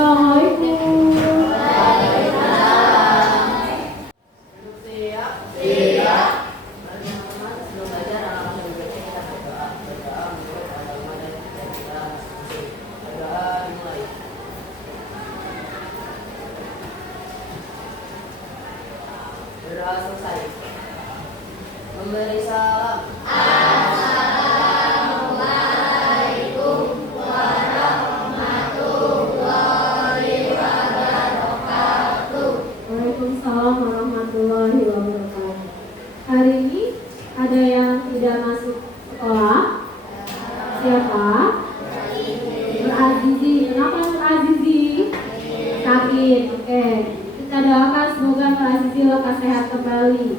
Assalamualaikum. Berdoa selesai. Memberi salam. Assalamualaikum warahmatullahi wabarakatuh. Waalaikumsalam warahmatullahi wabarakatuh. Hari ini ada yang tidak masuk sekolah? Siapa? Azizi. Kenapa Azizi? Sakit. Oke. Kita doakan semoga Azizi lekas sehat kembali.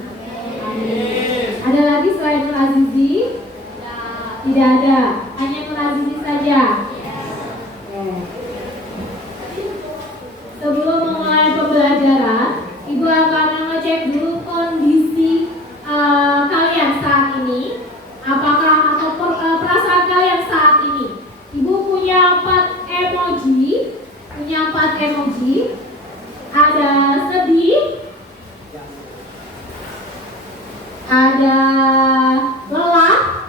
Amin. Ada lagi selain Azizi? Tidak ada. Hanya Azizi saja. Oke. Sebelum memulai pembelajaran, Ibu akan mengecek dulu kondisi kalian saat ini. Apakah atau perasaan kalian saat ini? Ibu punya 4 emoji. Ada sedih, ada lelah.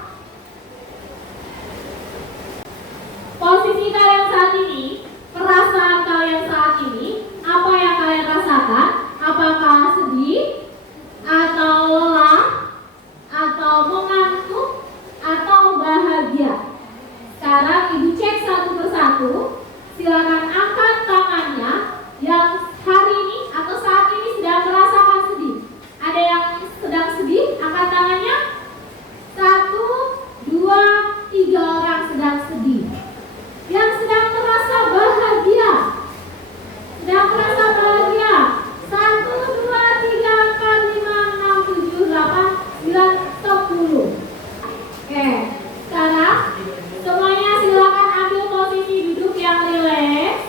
Posisi kalian saat ini, perasaan kalian saat ini, apa yang kalian rasakan? Apakah sedih, atau lelah, atau mengantuk, atau bahagia? Sekarang Ibu cek satu persatu. Silakan angkat tangannya yang hari ini atau saat ini sedang merasakan sedih. Ada yang sedang sedih? Angkat tangannya. 1, 2, 3 orang sedang sedih. Yang sedang merasa bahagia. 1, 2, 3, 4, 5, 6, 7, 8, 9, 10. Oke, sekarang semuanya silakan ambil posisi duduk yang rileks.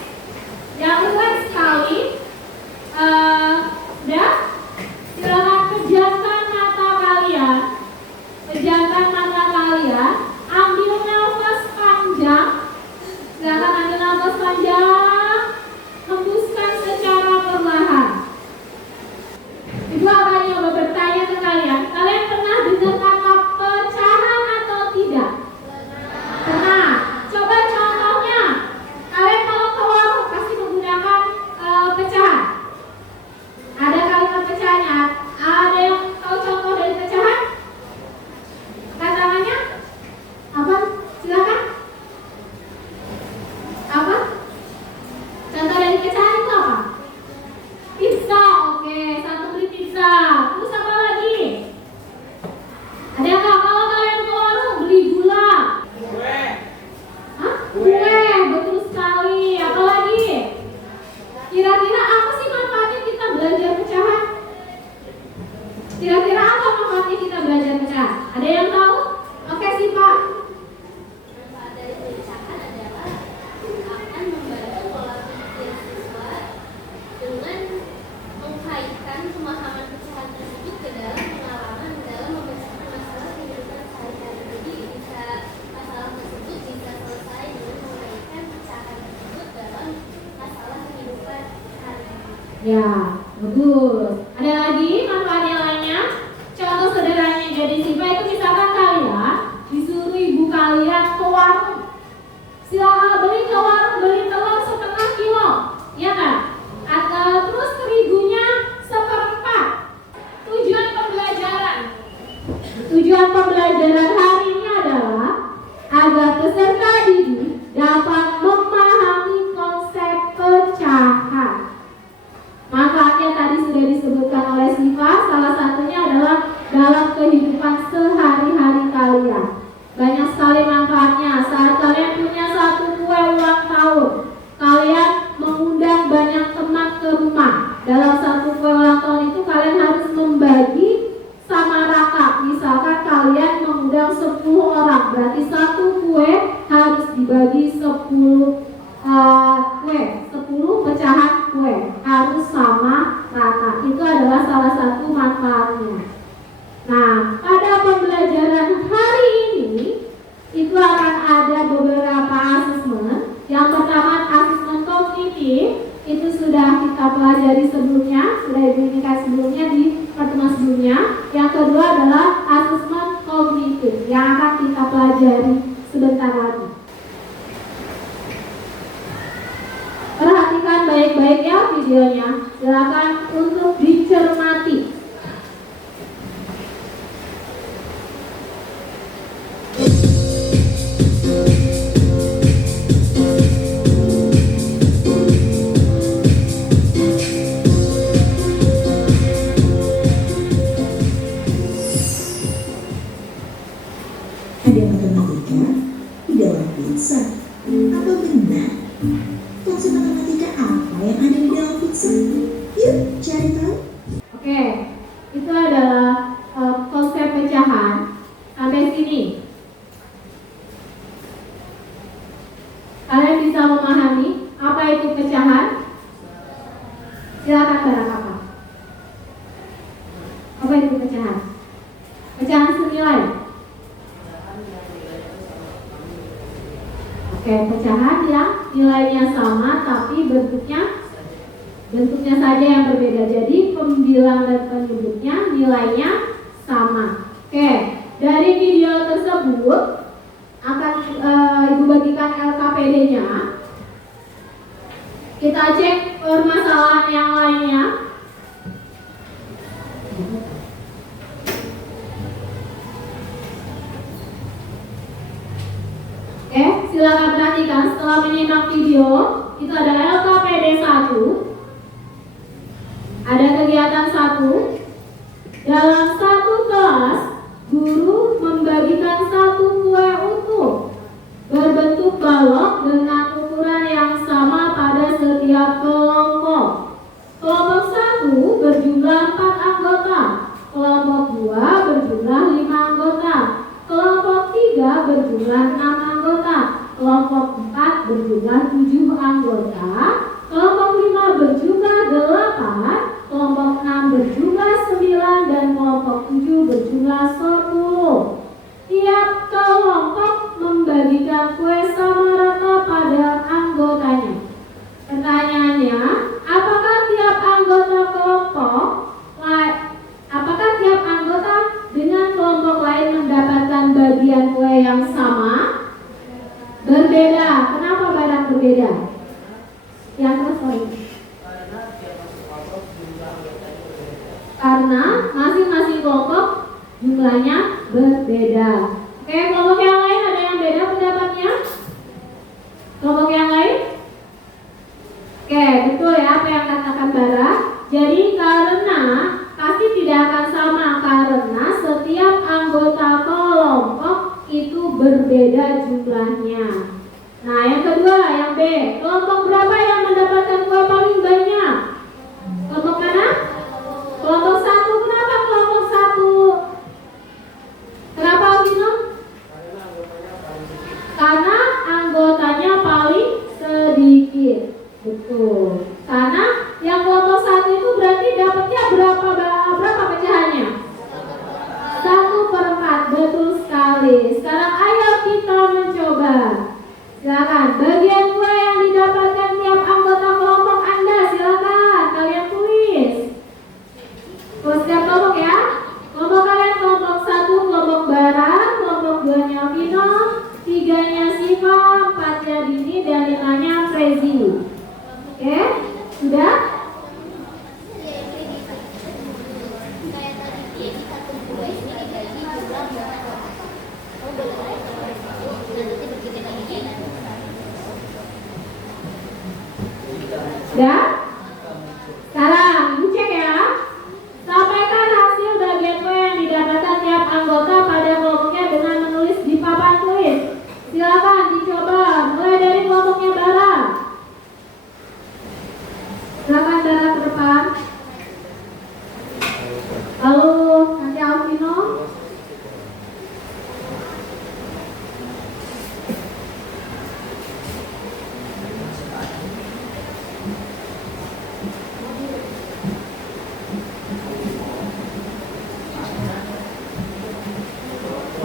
Yang rileks sekali. Udah? Silakan pejamkan mata kalian. Ambil nafas panjang. Silakan ambil nafas panjang. Hembuskan secara perlahan. Ibu akan coba bertanya ke kalian. Kalian pernah dengar kata pecahan atau tidak? Pernah. Coba contohnya. Kalian kalau ke warung pasti menggunakan pecahan. Ada kalimat pecahannya. Ada yang tahu contoh dari pecahan? Tangannya? Apa? Silakan. Apa? Contoh dari pecahan itu apa? Pizza. Oke, satu beli pizza. Terus apa lagi? Ada nggak kalau kalian ke warung beli gula? Hah? Kue, betul sekali. Apa lagi? Kira-kira apa sih manfaatnya kita belajar pecahan? Kira-kira apa manfaatnya kita belajar pecahan? Ada yang tahu? Oke sih Pak. Manfaat dari pecahan adalah akan membantu pola pikir siswa dengan mengkaitkan pemahaman pecahan tersebut ke dalam pengalaman dalam memecahkan masalah kehidupan sehari-hari. Jadi masalah tersebut bisa selesai dengan mengkaitkan pecahan tersebut dalam masalah kehidupan sehari-hari. Ya, bagus. Ada lagi manfaat yang lainnya? Contoh sederhananya jadi siswa itu misalkan kalian disuruh ibu kalian ke warung. Silakan beli ke warung, beli telur 1/2 kilo, ya kan? Atau terus terigunya 1/4. Tujuan pembelajaran hari ini adalah agar peserta didik dapat memahami konsep pecahan. Manfaatnya tadi sudah disebutkan oleh Siva, salah satunya adalah dalam kehidupan sehari-hari kalian. Banyak sekali manfaatnya. Saat kalian punya satu kue ulang tahun, kalian mengundang banyak teman ke rumah. Dalam satu kue ulang tahun itu kalian harus membagi sama rata. Misalkan kalian mengundang 10 orang, berarti satu kue harus dibagi 10 kue, 10 pecahan kue harus sama rata. Itu adalah salah satu manfaatnya. Nah, pada pembelajaran hari ini itu akan ada beberapa asesmen. Yang pertama asesmen kognitif. kita pelajari sebentar lagi. Perhatikan baik-baik ya videonya. Silakan untuk dicermati. Ada matematika di dalam pizza. Apa benar? Konsep matematika apa yang ada di dalam pizza? Yuk cari tahu. Oke, itu adalah konsep pecahan. Sampai sini kalian bisa memahami apa itu pecahan? Silakan barang apa? Apa itu pecahan? Pecahan senilai. Oke, pecahan yang nilainya sama tapi bentuknya saja yang berbeda. Jadi pembilang dan penyebutnya nilainya sama. Oke, dari video tersebut akan Ibu bagikan LKPD-nya. Kita cek permasalahan yang lainnya. Oke, silakan perhatikan setelah menyimak video. Itu ada LKPD 1. Ada kegiatan 1. Dalam satu kelas, guru membagikan satu kue utuh berbentuk balok dengan ukuran yang sama pada setiap kelompok. Kelompok 1 berjumlah 4 anggota, kelompok 2 berjumlah 5 anggota, kelompok 3 berjumlah 6 anggota, kelompok 4 berjumlah 7 anggota, kelompok 5 berjumlah 8, kelompok 6 berjumlah 9, dan kelompok 7 berjumlah 10. Tiap kelompok membagikan kue sama rata pada anggotanya. Pertanyaannya, apakah tiap anggota dengan kelompok lain mendapatkan bagian kue yang sama? Berbeda. Kenapa barang berbeda? Yang terus karena masing-masing kelompok jumlahnya berbeda. Oke, kelompok yang lain ada yang beda pendapatnya? Kelompok yang lain? Oke, betul ya apa yang katakan Bara. Jadi karena pasti tidak akan sama karena setiap anggota kelompok itu berbeda jumlahnya. Nah, yang kedua, yang B. Kelompok berapa yang mendapatkan kue paling banyak? Kelompok mana? Kelompok 1. Kenapa kelompok 1? Kenapa, Alvino? Karena anggotanya paling sedikit. Betul. Karena yang kelompok 1 itu berarti dapatnya berapa pecahannya? 1/4. Betul sekali. Sekarang ayo kita mencoba. Silakan. Bagian kue yang didapatkan tiap anggota kelompok Anda, silakan kalian tulis. Setiap kelompok ya. Kelompok kalian kelompok 1 kelompok Bara, kelompok 2-nya Vino, 3-nya Siva, 4-nya Dini, dan 5-nya Frezi. Oke, sudah? Sudah? Sekarang Ibu cek ya. Sampaikan hasil bagian kue yang didapatkan tiap anggota pada kelompoknya dengan menulis di papan tulis. Silakan dicoba. Mulai dari kelompoknya Bara. Silakan Bara ke depan. Lalu nanti Alvino.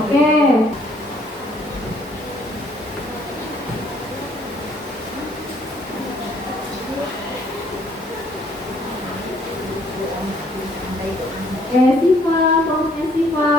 Oke. Siva, kelompoknya Siva.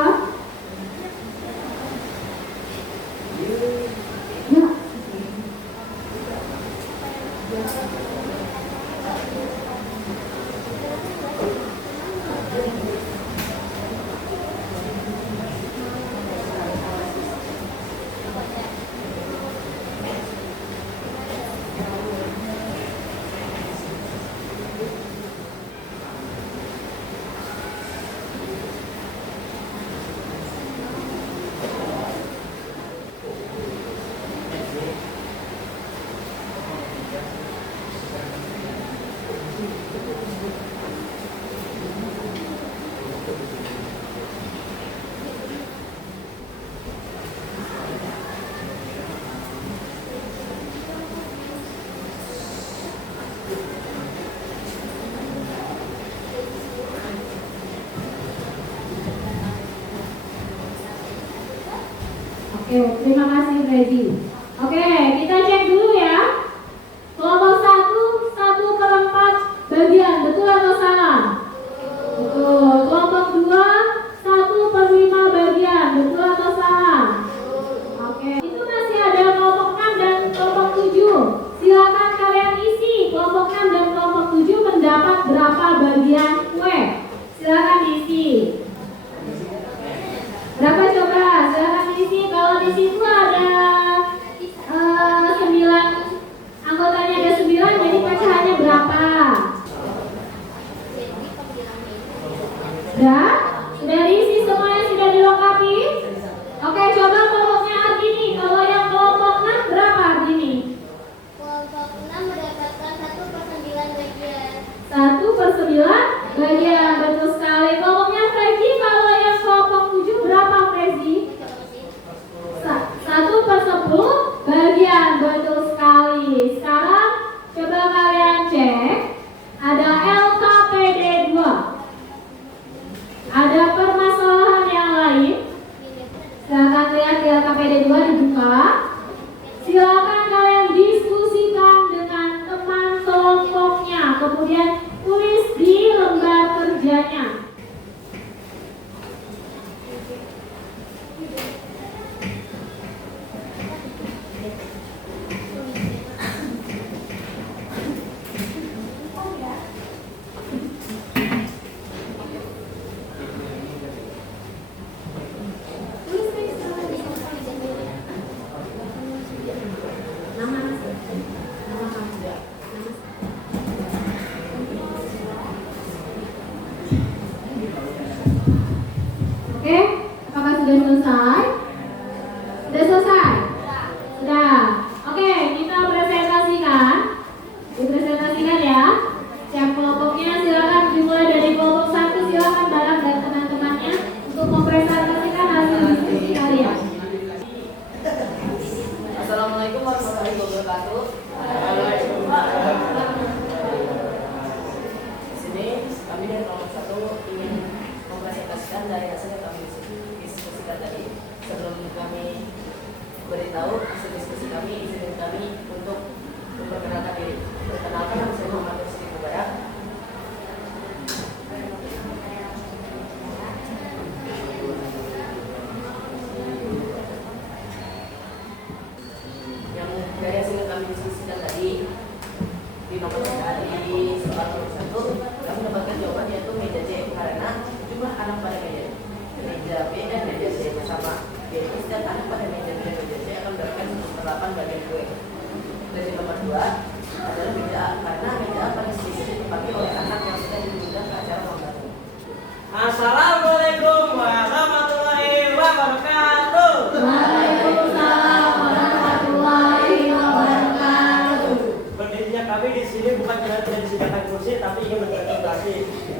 Oke, terima kasih Freddy. Oke, kita cek dulu ya. Kelompok 1/4 bagian, betul atau salah? Betul. Kelompok 2, 1/5 bagian, betul atau salah? Oke, itu masih ada kelompok 6 dan kelompok 7. Silakan kalian isi kelompok 6 dan kelompok 7 mendapat berapa bagian kue. Silakan diisi. Berapa coba? Silakan diisi. Kalau di situ ada 9 anggotanya, ada 9, jadi pecahannya berapa? Sudah diisi semuanya, sudah dilengkapi? Oke, coba kelompoknya Ardini. Kalau yang kelompok 6 berapa Ardini? Kelompok 6 mendapatkan 1/9 bagian. 1/9 bagian, betul sekali. Kelompoknya Frezi, kalau yang kelompok 7 berapa Frezi? 1/10 bagian, betul sekali. Sekarang coba kalian cek. Ada LKPD 2. Ada permasalahan yang lain? Silakan lihat di LKPD 2 dibuka. Silakan kalian diskusikan dengan teman kelompoknya. Kemudian tulis di lembar kerjanya. Oke, apakah sudah selesai? Sudah selesai? Sudah. Oke, kita presentasikan. Dipresentasikan ya. Setiap kelompoknya silakan dimulai dari kelompok 1, silakan Barang dan teman-temannya untuk mempresentasikan hasil diskusi kalian. Assalamualaikum warahmatullahi wabarakatuh. Di sini kami dari kelompok 1 ingin mempresentasikan dari hasil yang kami diskusikan tadi. Sebelum kami beritahu hasil diskusi kami, izinkan kami untuk memperkenalkan diri. Perkenalkan, nama saya Muhammad Rizky Mubarak. Yang dari hasil yang kami diskusikan tadi, di nomor di soal nomor 1 kami mendapatkan jawaban yaitu meja C, karena jumlah anak pada meja B dan meja C sama, yaitu setiap anak pada meja B dan meja C akan mendapatkan 1/8 bagian kue. Dari nomor 2 adalah meja A, karena meja A paling sedikit dipakai oleh anak yang sudah diundang ke acara lomba. Assalamualaikum warahmatullahi wabarakatuh. Waalaikumsalam warahmatullahi wabarakatuh. Berdirinya kami di sini bukan karena tidak disediakan kursi, tapi ingin berpresentasi.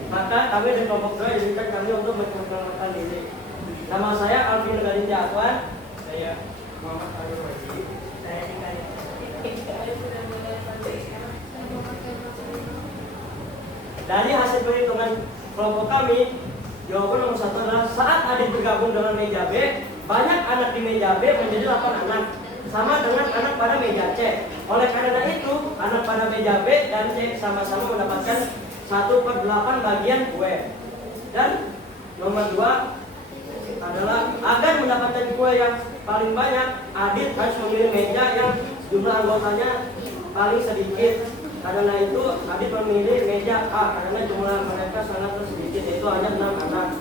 Maka kami dari kelompok 2 izinkan kami untuk memperkenalkan diri. Nama saya Alvin Galinja Afwan. Saya Muhammad Arif Wajib. Saya Dikani. Dari hasil perhitungan kelompok kami, jawaban nomor 1 adalah saat Adit bergabung dengan meja B, banyak anak di meja B menjadi 8 anak, sama dengan anak pada meja C. Oleh karena itu, anak pada meja B dan C sama-sama mendapatkan 1/8 bagian kue. Dan nomor 2 adalah agar mendapatkan kue yang paling banyak, Adit harus memilih meja yang jumlah anggotanya paling sedikit. Karena itu Adit memilih meja A karena jumlah mereka sangat sedikit, yaitu hanya 6 anak.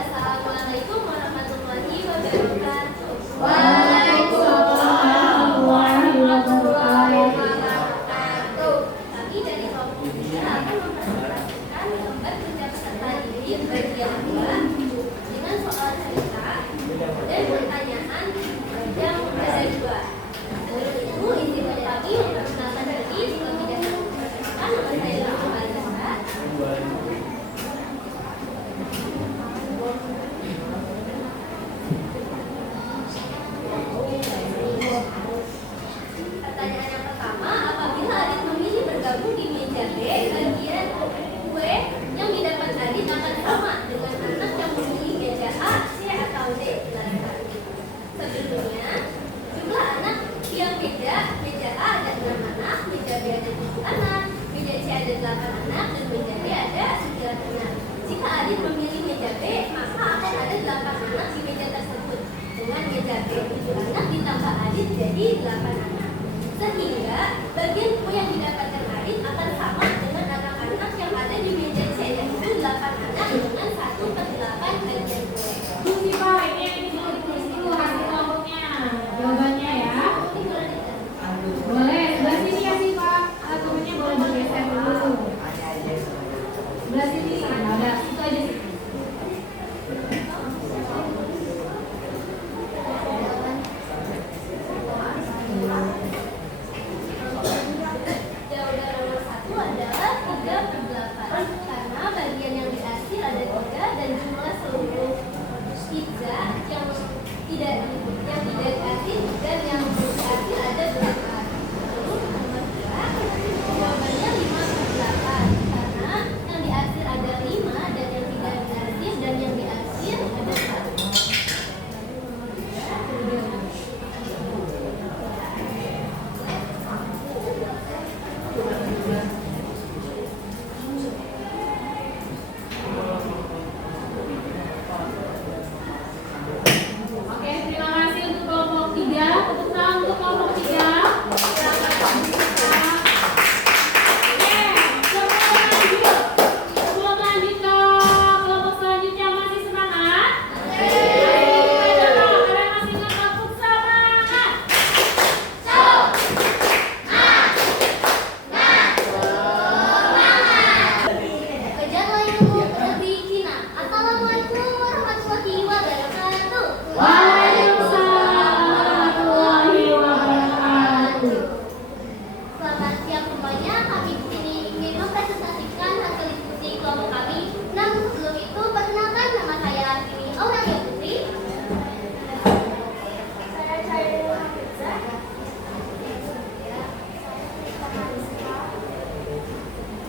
Assalamualaikum warahmatullahi wabarakatuh. Waalaikumsalam warahmatullahi wabarakatuh. Kami dari kelompok 3 akan mempresentasikan gambar kerja peserta didik bagian 2 dengan soal cerita dan pertanyaan yang ada 2. Sebelum itu, izinkan kami memperkenalkan diri terlebih dahulu. Nama saya Muhammad Zahra. meja B 7 anak ditambah Adit jadi 8 anak. Sehingga bagian kue yang didapatkan Adit akan sama dengan anak-anak yang ada di meja C, yaitu 8 anak dengan 1/8 bagian kue. Bu Siva, ini yang ditulis dulu hasil kelompoknya. Jawabannya ya. Boleh, sebelah sini ya Siva. Temennya boleh bergeser dulu. Sebelah sini, nah udah, itu aja sih. Jawaban nomor 1 adalah 3/8 karena bagian yang diarsir ada 3 dan jumlah seluruh pizza yang tidak diarsir dan yang diarsir ada 8. Lalu nomor 2 jawabannya 5/8 karena yang diarsir ada 5 dan yang tidak diarsir dan yang diarsir ada 1. Oke, terima kasih untuk kelompok 3. Tepuk tangan untuk kelompok 3. Oke, sebelum lanjut ke kelompok selanjutnya, masih semangat? Ayo kita coba, kalian masih ingat aku semangat? Kejarlah ilmu ke negeri Cina. Assalamualaikum warahmatullahi wabarakatuh. Waalaikumsalam warahmatullahi wabarakatuh. Selamat siang semuanya. Kami di sini ingin mempresentasikan hasil diskusi kelompok kami. Namun sebelum itu, perkenalkan nama saya Artini Aurelia Putri. Saya Cairul Hamzah.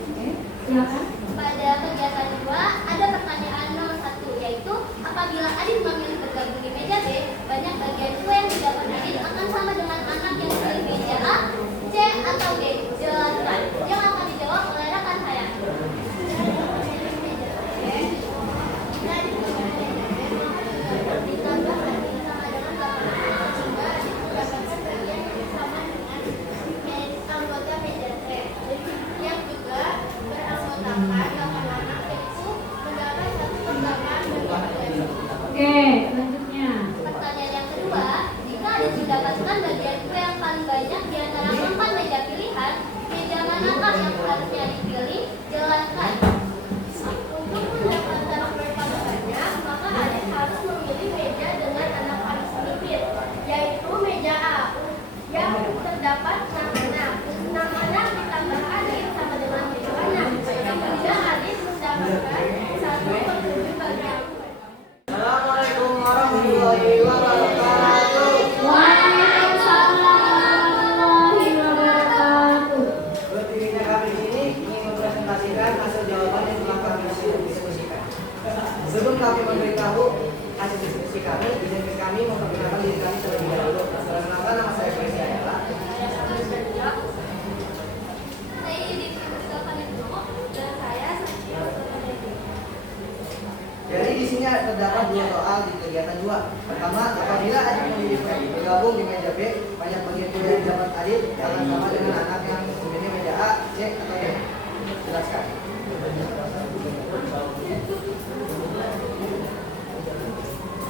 Oke, silakan. Pada kegiatan 2 ada pertanyaan nomor 1, yaitu apabila Adit memilih bergabung di meja B, banyak bagian kue yang didapat Adit akan sama dengan anak yang pilih meja A, C, atau D. Jelaskan. Yang akan dijawab oleh rekan saya. Ditambah Adit sama dengan 8 anak, sehingga Adit mendapatkan bagian yang sama dengan anggota meja C, yang juga beranggotakan 8 anak, yaitu mendapat 1/8 bagian kue. Oke, selanjutnya. Pertanyaan yang kedua, jika Adit mendapatkan bagian kue yang paling banyak di antara 4 meja pilihan, meja manakah yang harusnya dipilih? Jelaskan. Untuk mendapatkan kue paling banyak, maka Adit harus memilih meja dengan anak paling sedikit, yaitu meja A, yang terdapat 6 anak. 6 anak ditambah Adit sama dengan 7 anak, sehingga Adit mendapatkan 1/7 bagian kue. Assalamualaikum warahmatullahi wabarakatuh. Waalaikumsalam warahmatullahi wabarakatuh. Seperti kami di sini ingin mempresentasikan hasil jawaban yang telah kami diskusikan. Sebelum kami memberitahu hasil diskusi kami, izinkan kami memperkenalkan diri kami terlebih dahulu. Perkenalkan, nama saya Faizi Ayala. Saya Yudit Mustafa Nidmo dan saya Saskia Mustafa. Jadi di sini terdapat 2 soal di kegiatan 2. Pertama, apabila Adit memilih bergabung di meja B, banyak bagian kue yang didapat Adit akan sama dengan anak yang memilih meja A, C, atau D. Jelaskan.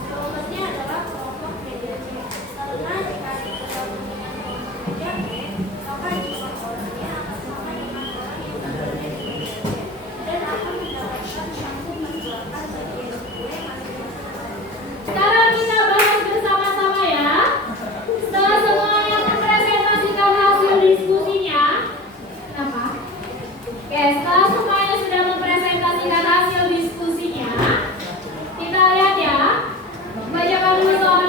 Jawabannya adalah kelompok meja C. Karena jika digabung dengan kelompok meja B, maka jumlah orangnya akan sama dengan orang yang berada di meja C dan akan mendapatkan 1/8 bagian kue masing-masing. Sekarang kita bahas bersama-sama ya. Setelah semuanya mempresentasikan hasil diskusinya. Kenapa? Oke, setelah semuanya sudah mempresentasikan hasil diskusinya, kita lihat ya. Bacakan dulu soal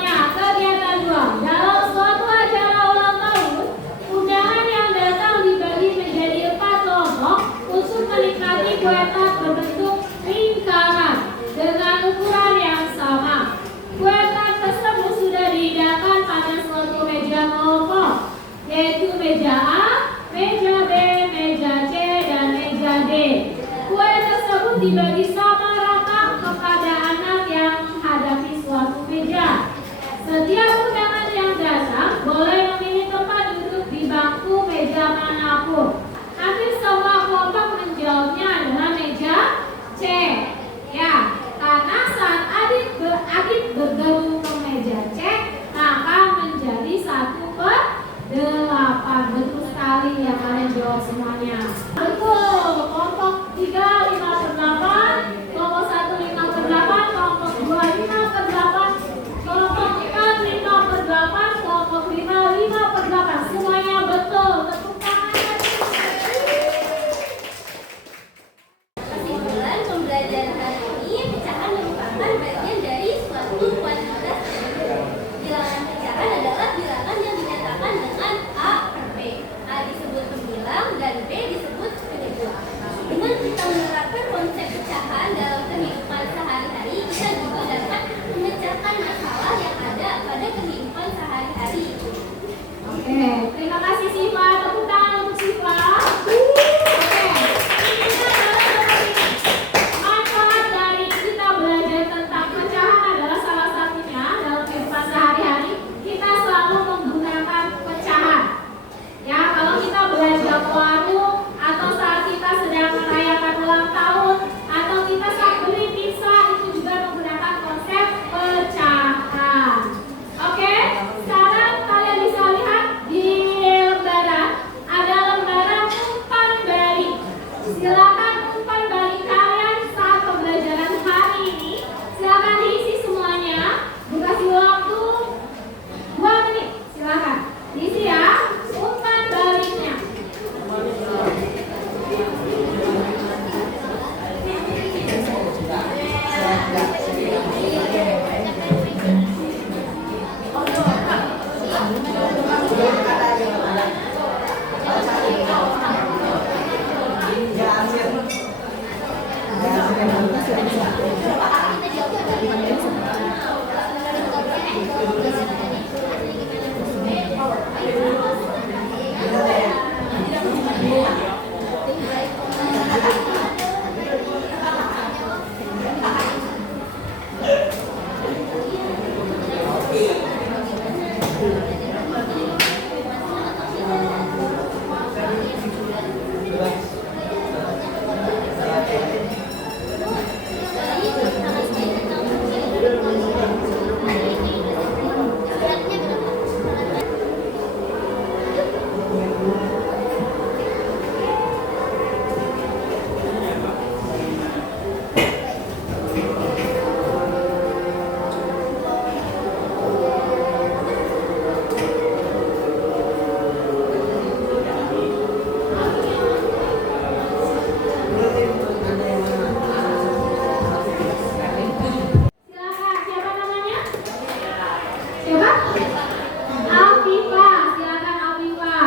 Afifa, silakan Afifa.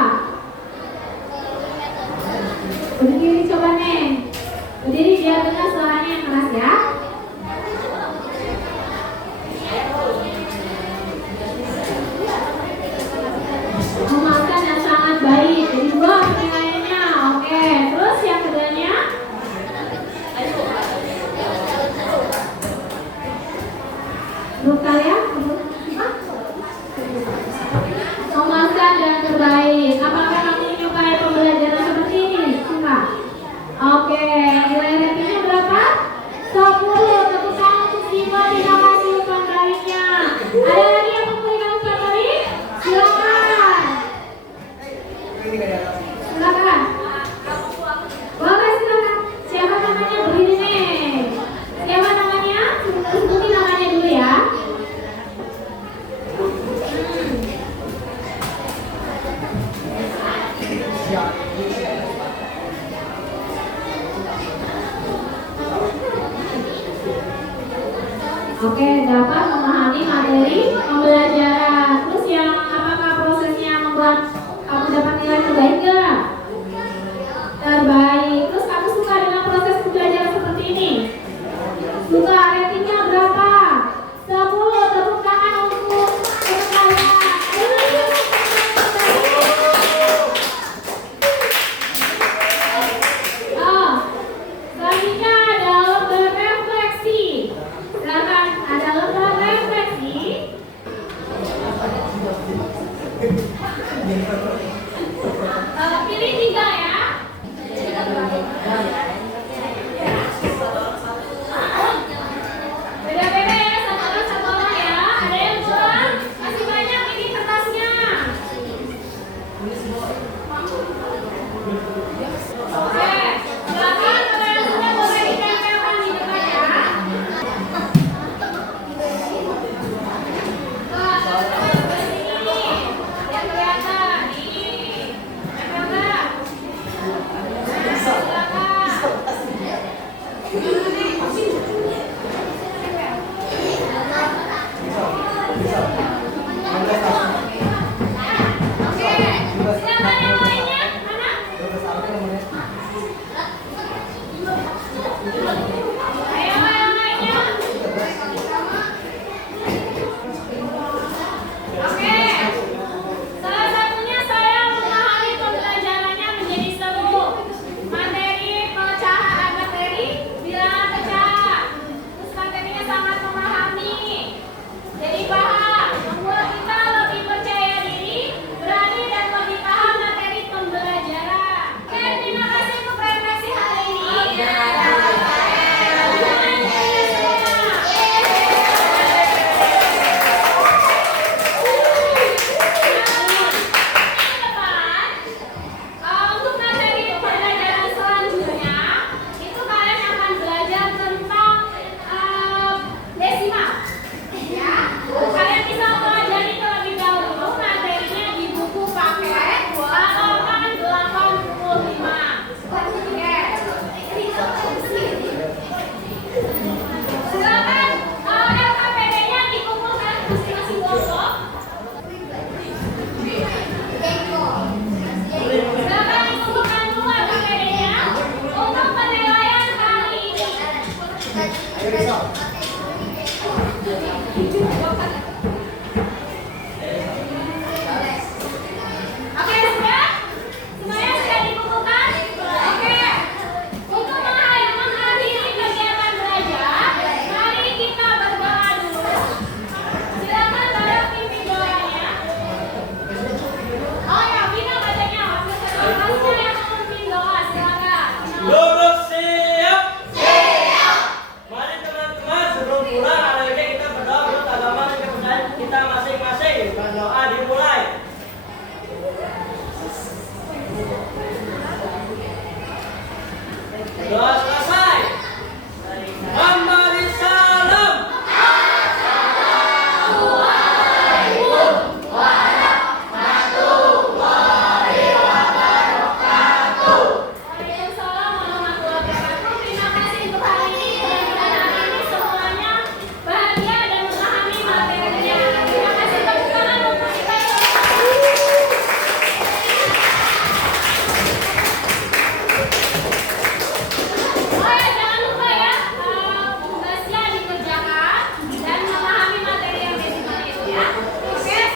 Berdiri coba Neng. Berdiri biar dengar suaranya yang keras ya. Memakan yang sangat baik. Jadi 2 penilaiannya. Oke, terus yang keduanya? Luka ya? Memakan dan terbaik. Apakah kamu menyukai pembelajaran seperti ini? Suka? Oke, nilai ratingnya berapa? 10. Tepuk tangan untuk Siva. Terima kasih untuk baiknya. Ada lagi yang memberikan favorit? Silakan. Silakan. Boleh silakan. Siapa namanya? Berdiri nih. Siapa namanya? Sebutin namanya dulu ya. Oke, dapat memahami materi pembelajaran. Terus yang apakah prosesnya membuat kamu dapat nilai terbaik enggak? Terbaik. Terus kamu suka dengan proses pembelajaran seperti ini? Suka. Ratingnya berapa? 10. Tepuk tangan untuk saya. Selanjutnya ada lembar refleksi. Silakan, ada lembar refleksi.